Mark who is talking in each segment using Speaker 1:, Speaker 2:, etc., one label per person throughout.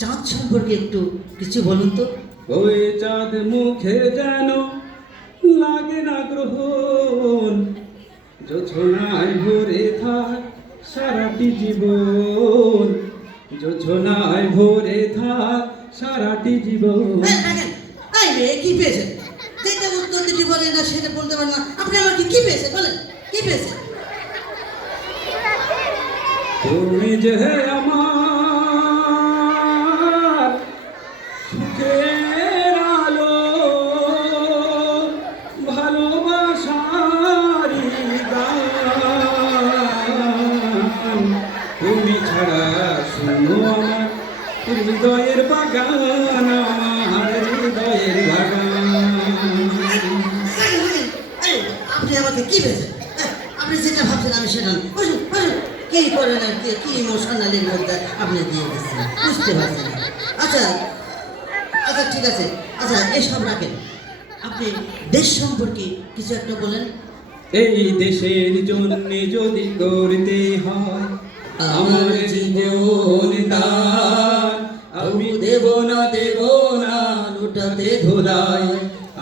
Speaker 1: চাঁদ সম্পর্কে একটু কিছু বলুন তো।
Speaker 2: ওই চাঁদ মুখে যেন লাগে না গ্রহণ। যোছনায় ভরে থাক সারাটি জীবন। যোছনায় ভরে থাক সারাটি জীবন।
Speaker 1: এই মেয়ে, কি পেয়েছেন যেটা উত্তর দিতে বলে না সেটা বলতে পারেন না। আপনি আমাকে কি পেয়েছেন বলেন কি পেয়েছেন
Speaker 2: তুমি যে আমার হৃদয়ের বাগান আমার হৃদয়ের বাগান।
Speaker 1: আপনি আমাকে কি পেয়েছেন আপনি যেটা ভাবছেন আমি সেটা কি করেন আর কি- কি ইমোশনালির মধ্যে আপনি দিয়ে দিচ্ছেন? বুঝতে পারছেন আচ্ছা আচ্ছা ঠিক আছে। আচ্ছা এসব রাখেন। আপনি দেশ সম্পর্কে কিছু একটা বলেন।
Speaker 2: এই দেশের জন্য যদি করতে হয় আমার জীবন আমি দেব না লুটাতে ধুলাই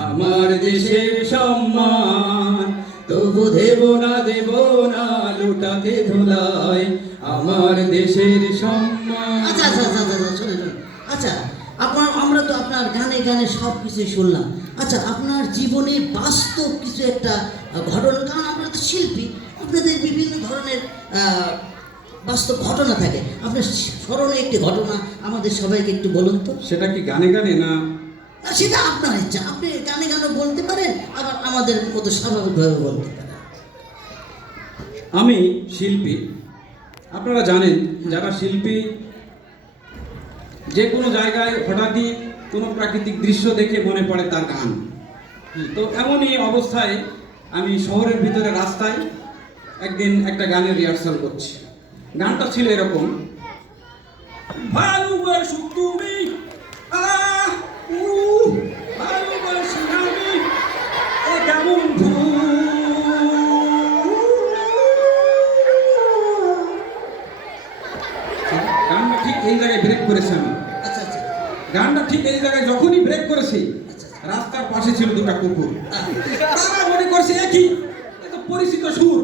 Speaker 2: আমার দেশের সম্মান। তবু দেব না দেব না লুটাতে ধুলাই আমার দেশের সম্মান।
Speaker 1: আচ্ছা আচ্ছা আচ্ছা আচ্ছা আচ্ছা। আচ্ছা আপনার আমরা তো আপনার গানে গানে সব কিছুই শুনলাম। আচ্ছা আপনার জীবনে বাস্তব কিছু একটা ঘটনা কারণ আপনারা তো শিল্পী আপনাদের বিভিন্ন ধরনের আহ, বাস্তব ঘটনা থাকে। আপনার স্মরণে একটি ঘটনা আমাদের সবাইকে একটু বলুন তো।
Speaker 2: সেটা কি গানে গানে না?
Speaker 1: সেটা আপনার ইচ্ছা। আপনি গানে গানে বলতে পারেন আবার আমাদের মতো স্বাভাবিকভাবে বলতে পারেন।
Speaker 2: আমি শিল্পী। আপনারা জানেন যারা শিল্পী যে কোনো জায়গায় হঠাৎই কোনো প্রাকৃতিক দৃশ্য দেখে মনে পড়ে তার গান। তো এমনই অবস্থায় আমি শহরের ভিতরে রাস্তায় একদিন একটা গানের রিহার্সাল করছি। গানটা ছিল এরকম। ভালোবাসো তুমি ভালোবাসি আমি কেমন গানটা ঠিক এই জায়গায় ব্রেক করেছি আমি।
Speaker 1: আচ্ছা আচ্ছা।
Speaker 2: গানটা ঠিক এই জায়গায় যখনই ব্রেক করেছি
Speaker 1: আচ্ছা।
Speaker 2: রাস্তার পাশে ছিল দুটা কুকুর
Speaker 1: আহ,
Speaker 2: তারা মনে করছে একই এ তো পরিচিত সুর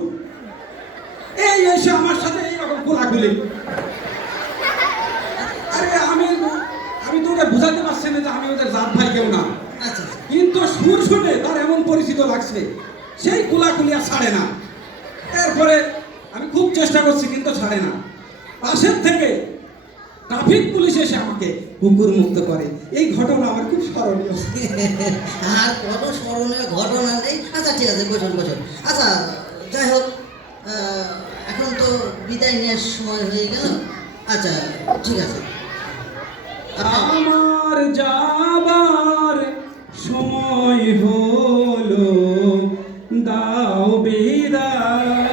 Speaker 2: এই এসে আমার সাথে এইরকম কোলাকুলি আরে আমি আমি তো ওকে বুঝাতে পারছি না যে আমি ওদের জাত ভাই কেউ না। কিন্তু সুর শুনে তার এমন পরিচিত লাগছে সেই কুলাকুলি আর ছাড়ে না। এরপরে আমি খুব চেষ্টা করছি কিন্তু ছাড়ে না। পাশের থেকে ট্রাফিক পুলিশ এসে আমাকে কুকুর মুক্ত করে। এই ঘটনা আমার খুব স্মরণীয়।
Speaker 1: আর কত স্মরণীয় ঘটনা নেই আচ্ছা ঠিক আছে বসুন বসুন আচ্ছা যাই হোক এখন তো বিদায় নেওয়ার সময় হয়ে গেল। আচ্ছা ঠিক আছে।
Speaker 2: আমার যা দাও বিদায়।